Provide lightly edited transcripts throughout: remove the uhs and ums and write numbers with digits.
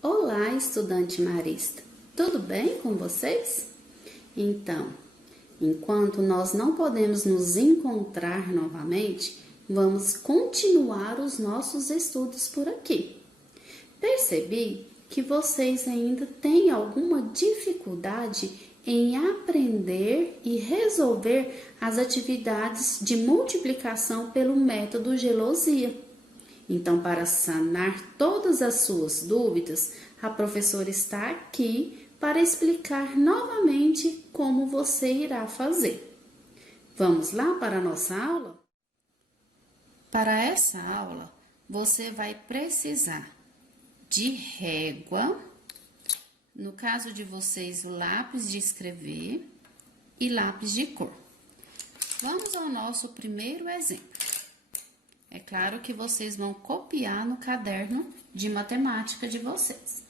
Olá, estudante marista. Tudo bem com vocês? Então, enquanto nós não podemos nos encontrar novamente, vamos continuar os nossos estudos por aqui. Percebi que vocês ainda têm alguma dificuldade em aprender e resolver as atividades de multiplicação pelo método gelosia. Então, para sanar todas as suas dúvidas, a professora está aqui para explicar novamente como você irá fazer. Vamos lá para a nossa aula? Para essa aula, você vai precisar de régua, no caso de vocês, o lápis de escrever e lápis de cor. Vamos ao nosso primeiro exemplo. É claro que vocês vão copiar no caderno de matemática de vocês.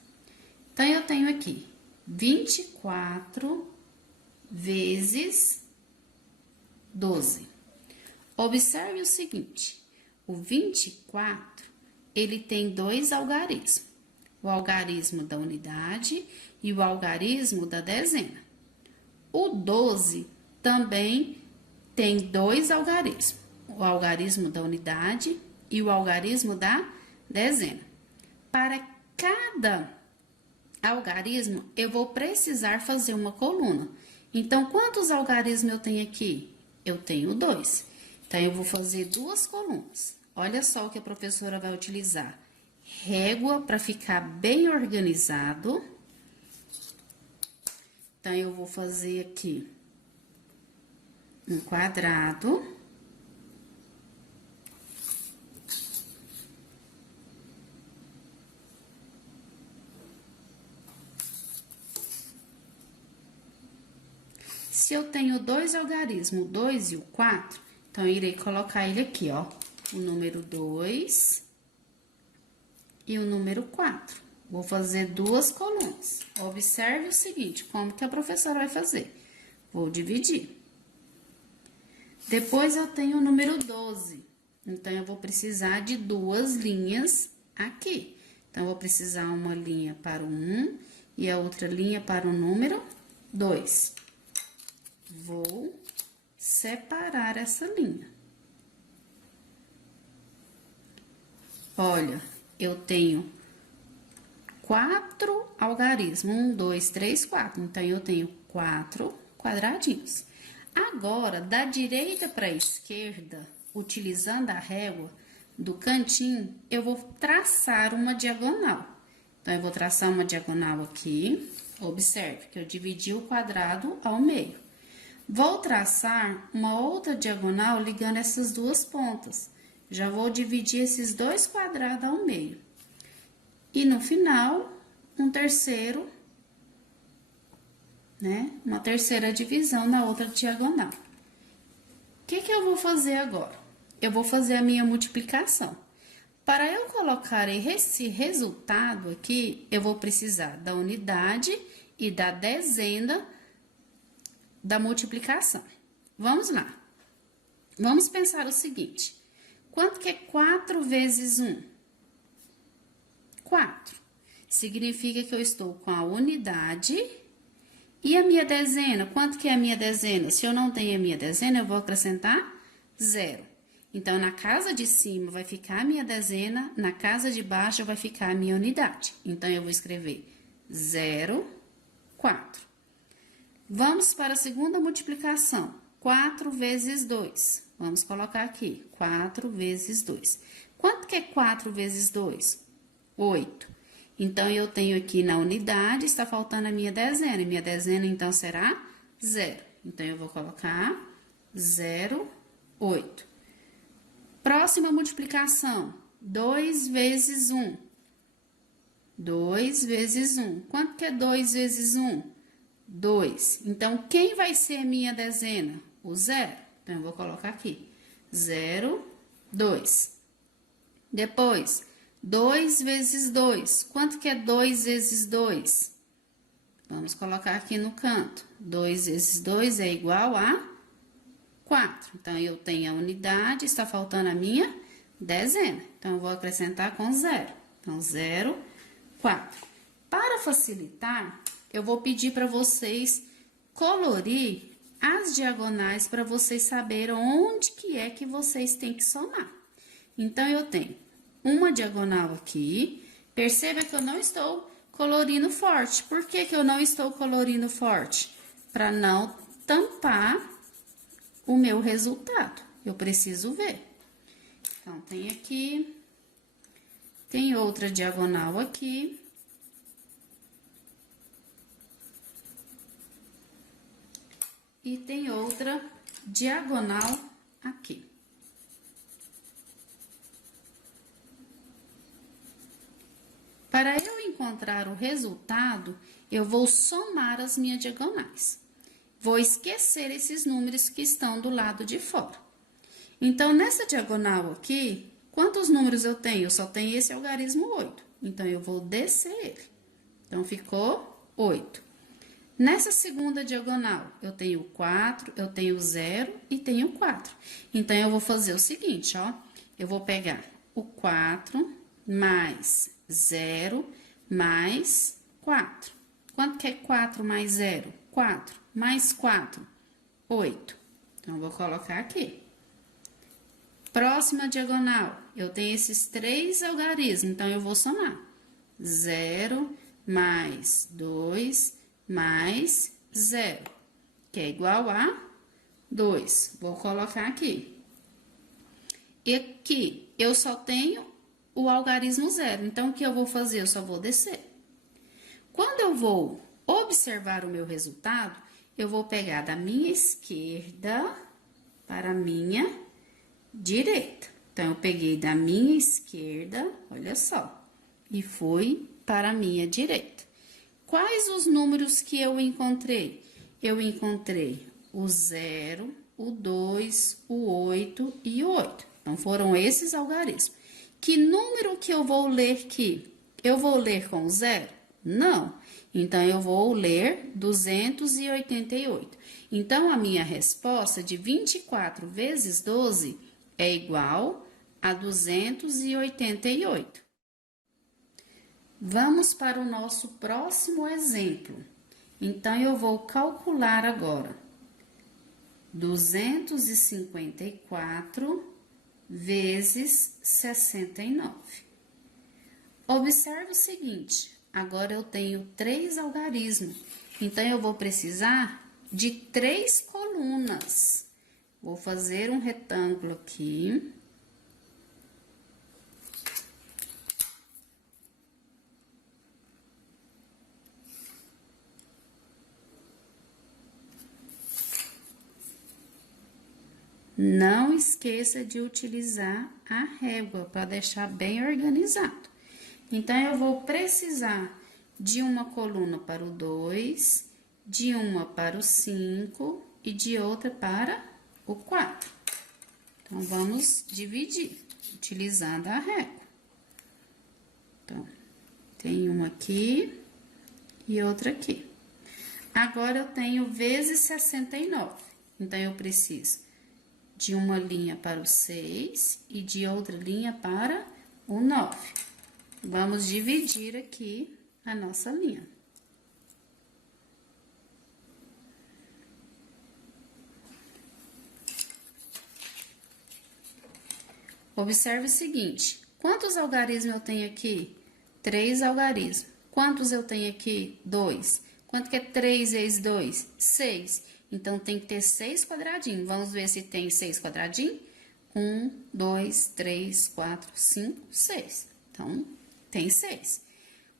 Então, eu tenho aqui 24 vezes 12. Observe o seguinte, o 24, ele tem dois algarismos. O algarismo da unidade e o algarismo da dezena. O 12 também tem dois algarismos. O algarismo da unidade e o algarismo da dezena. Para cada algarismo, eu vou precisar fazer uma coluna. Então, quantos algarismos eu tenho aqui? Eu tenho 2. Então, eu vou fazer 2 colunas. Olha só o que a professora vai utilizar. Régua para ficar bem organizado. Então, eu vou fazer aqui um quadrado. Se eu tenho dois algarismos, o 2 e o 4, então eu irei colocar ele aqui, ó. O número 2 e o número 4. Vou fazer 2 colunas. Observe o seguinte, como que a professora vai fazer. Vou dividir. Depois eu tenho o número 12. Então, eu vou precisar de 2 linhas aqui. Então, eu vou precisar uma linha para o 1 e a outra linha para o número 2. Vou separar essa linha. Olha, eu tenho 4 algarismos. 1, 2, 3, 4. Então, eu tenho 4 quadradinhos. Agora, da direita para a esquerda, utilizando a régua do cantinho, eu vou traçar uma diagonal. Então, eu vou traçar uma diagonal aqui. Observe que eu dividi o quadrado ao meio. Vou traçar uma outra diagonal ligando essas duas pontas. Já vou dividir esses 2 quadrados ao meio. E no final, um terceiro, né? Uma terceira divisão na outra diagonal. O que eu vou fazer agora? Eu vou fazer a minha multiplicação. Para eu colocar esse resultado aqui, eu vou precisar da unidade e da dezena da multiplicação. Vamos lá. Vamos pensar o seguinte. Quanto que é 4 vezes 1? 4. Significa que eu estou com a unidade e a minha dezena. Quanto que é a minha dezena? Se eu não tenho a minha dezena, eu vou acrescentar 0. Então, na casa de cima vai ficar a minha dezena, na casa de baixo vai ficar a minha unidade. Então, eu vou escrever 0, 4. Vamos para a segunda multiplicação. 4 vezes 2. Vamos colocar aqui, 4 vezes 2. Quanto que é 4 vezes 2? 8. Então, eu tenho aqui na unidade, está faltando a minha dezena. E minha dezena, então, será 0. Então, eu vou colocar 0, 8. Próxima multiplicação, 2 vezes 1. 2 vezes 1. Quanto que é 2 vezes 1? 2. Então, quem vai ser a minha dezena? O 0. Então, eu vou colocar aqui, 0, 2. Depois, 2 vezes 2. Quanto que é 2 vezes 2? Vamos colocar aqui no canto. 2 vezes 2 é igual a 4. Então, eu tenho a unidade, está faltando a minha dezena. Então, eu vou acrescentar com 0. Então, 0, 4. Para facilitar, eu vou pedir para vocês colorir as diagonais para vocês saberem onde que é que vocês têm que somar. Então, eu tenho uma diagonal aqui. Perceba que eu não estou colorindo forte. Por que que eu não estou colorindo forte? Para não tampar o meu resultado. Eu preciso ver. Então, tem aqui, tem outra diagonal aqui. E tem outra diagonal aqui. Para eu encontrar o resultado, eu vou somar as minhas diagonais. Vou esquecer esses números que estão do lado de fora. Então, nessa diagonal aqui, quantos números eu tenho? Eu só tenho esse algarismo 8. Então, eu vou descer ele. Então, ficou 8. Nessa segunda diagonal, eu tenho 4, eu tenho 0 e tenho 4. Então, eu vou fazer o seguinte, ó. Eu vou pegar o 4 mais 0 mais 4. Quanto que é 4 mais 0? 4 mais 4, 8. Então, eu vou colocar aqui. Próxima diagonal, eu tenho esses 3 algarismos, então, eu vou somar. 0 mais 2 mais 0, que é igual a 2. Vou colocar aqui. E aqui, eu só tenho o algarismo 0, então, o que eu vou fazer? Eu só vou descer. Quando eu vou observar o meu resultado, eu vou pegar da minha esquerda para a minha direita. Então, eu peguei da minha esquerda, olha só, e fui para a minha direita. Quais os números que eu encontrei? Eu encontrei o 0, o 2, o 8 e o 8. Então, foram esses algarismos. Que número que eu vou ler aqui? Eu vou ler com 0? Não. Então, eu vou ler 288. Então, a minha resposta de 24 vezes 12 é igual a 288. Vamos para o nosso próximo exemplo. Então, eu vou calcular agora 254 vezes 69. Observe o seguinte, agora eu tenho 3 algarismos, então eu vou precisar de 3 colunas. Vou fazer um retângulo aqui. Não esqueça de utilizar a régua para deixar bem organizado. Então, eu vou precisar de uma coluna para o 2, de uma para o 5 e de outra para o 4. Então, vamos dividir, utilizando a régua. Então, tem uma aqui e outra aqui. Agora, eu tenho vezes 69. Então, eu preciso de uma linha para o 6 e de outra linha para o 9. Vamos dividir aqui a nossa linha. Observe o seguinte, quantos algarismos eu tenho aqui? 3 algarismos. Quantos eu tenho aqui? 2. Quanto que é 3 vezes 2? 6. Então, tem que ter 6 quadradinhos. Vamos ver se tem 6 quadradinhos. 1, 2, 3, 4, 5, 6. Então, tem 6.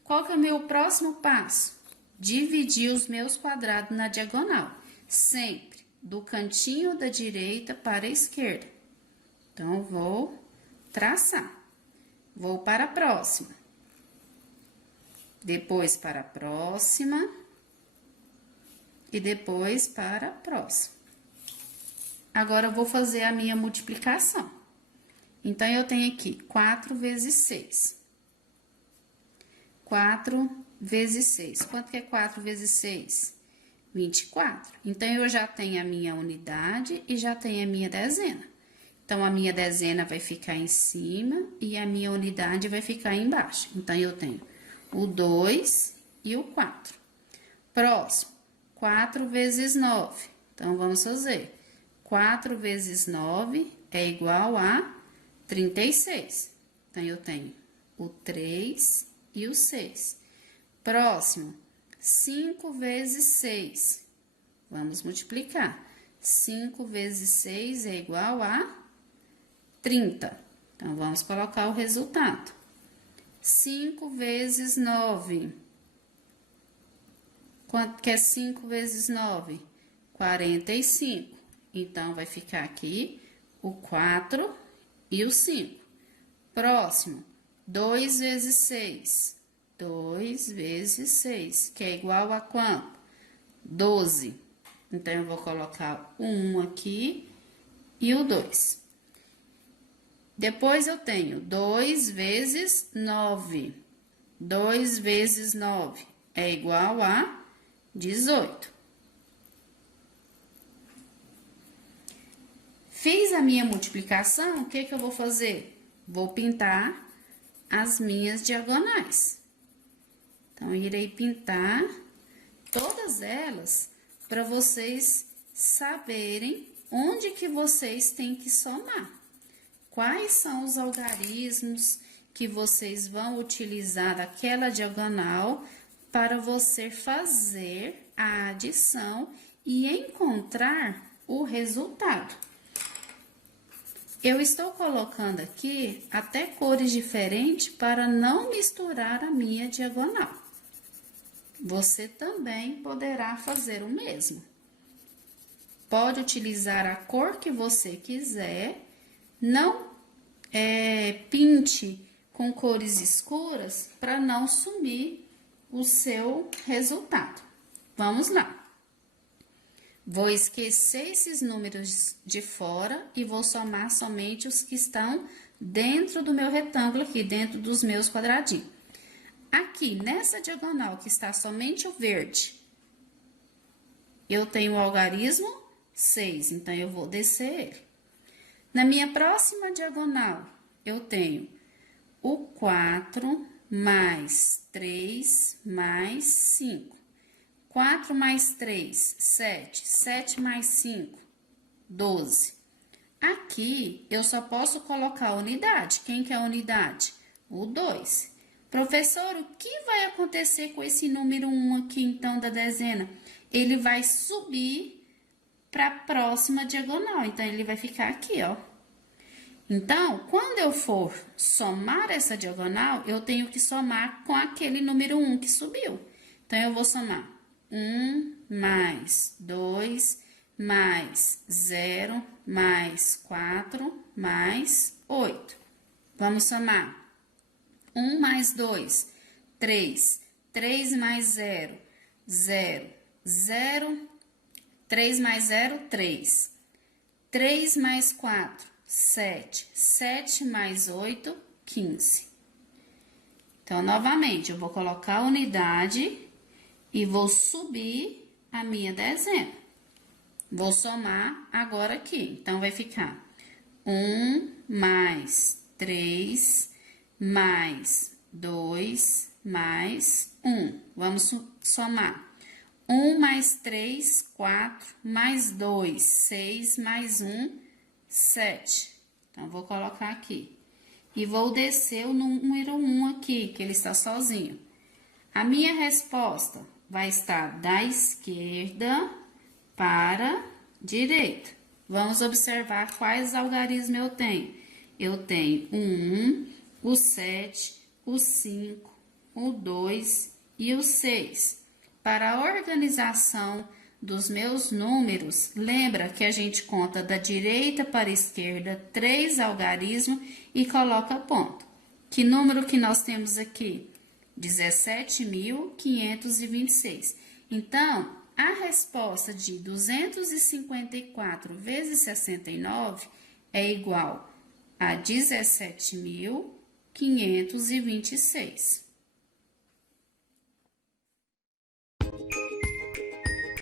Qual que é o meu próximo passo? Dividir os meus quadrados na diagonal. Sempre do cantinho da direita para a esquerda. Então, eu vou traçar. Vou para a próxima. Depois para a próxima. E depois para a próxima. Agora, eu vou fazer a minha multiplicação. Então, eu tenho aqui 4 vezes 6. 4 vezes 6. Quanto que é 4 vezes 6? 24. Então, eu já tenho a minha unidade e já tenho a minha dezena. Então, a minha dezena vai ficar em cima e a minha unidade vai ficar embaixo. Então, eu tenho o 2 e o 4. Próximo, 4 vezes 9. Então, vamos fazer 4 vezes 9 é igual a 36. Então, eu tenho o 3 e o 6. Próximo, 5 vezes 6. Vamos multiplicar. 5 vezes 6 é igual a 30. Então, vamos colocar o resultado. 5 vezes 9. Quanto que é 5 vezes 9? 45. Então, vai ficar aqui o 4 e o 5. Próximo, 2 vezes 6. 2 vezes 6, que é igual a quanto? 12. Então, eu vou colocar o 1 aqui e o 2. Depois, eu tenho 2 vezes 9. 2 vezes 9 é igual a 18. Fiz a minha multiplicação, o que que eu vou fazer? Vou pintar as minhas diagonais. Então, eu irei pintar todas elas para vocês saberem onde que vocês têm que somar. Quais são os algarismos que vocês vão utilizar daquela diagonal para você fazer a adição e encontrar o resultado. Eu estou colocando aqui até cores diferentes para não misturar a minha diagonal. Você também poderá fazer o mesmo. Pode utilizar a cor que você quiser, não pinte com cores escuras para não sumir o seu resultado. Vamos lá. Vou esquecer esses números de fora e vou somar somente os que estão dentro do meu retângulo aqui, dentro dos meus quadradinhos. Aqui, nessa diagonal que está somente o verde, eu tenho o algarismo 6, então eu vou descer ele. Na minha próxima diagonal, eu tenho o 4 mais 3 mais 5. 4 mais 3, 7. 7 mais 5, 12. Aqui, eu só posso colocar a unidade. Quem que é a unidade? O 2. Professor, o que vai acontecer com esse número 1 aqui, então, da dezena? Ele vai subir para a próxima diagonal. Então, ele vai ficar aqui, ó. Então, quando eu for somar essa diagonal, eu tenho que somar com aquele número 1 que subiu. Então, eu vou somar 1 mais 2 mais 0 mais 4 mais 8. Vamos somar. 1 mais 2, 3. 3 mais 0, 0. 0, 3 mais 0, 3. 3 mais 4, 7. 7 mais 8, 15. Então, novamente, eu vou colocar a unidade e vou subir a minha dezena. Vou somar agora aqui. Então, vai ficar 1 mais 3 mais 2 mais 1. Vamos somar. 1 mais 3, 4, mais 2, 6, mais 1, 7. Então, vou colocar aqui. E vou descer o número 1 aqui, que ele está sozinho. A minha resposta vai estar da esquerda para direita. Vamos observar quais algarismos eu tenho. Eu tenho o 1, o 7, o 5, o 2 e o 6. Para a organização dos meus números, lembra que a gente conta da direita para a esquerda 3 algarismos e coloca ponto. Que número que nós temos aqui? 17.526. Então, a resposta de 254 vezes 69 é igual a 17.526.